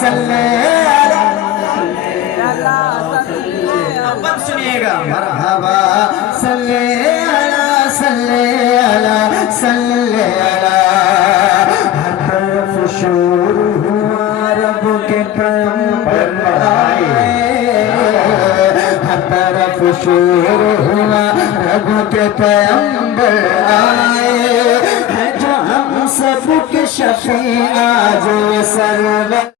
صلی اب سنیے گا مرحبا صلی صلی ہر طرف شور ہوا رب کے پیغمبر آئے ہر طرف شور ہوا رب کے پیغمبر آئے جو ہم سب کے شفیع آج سرور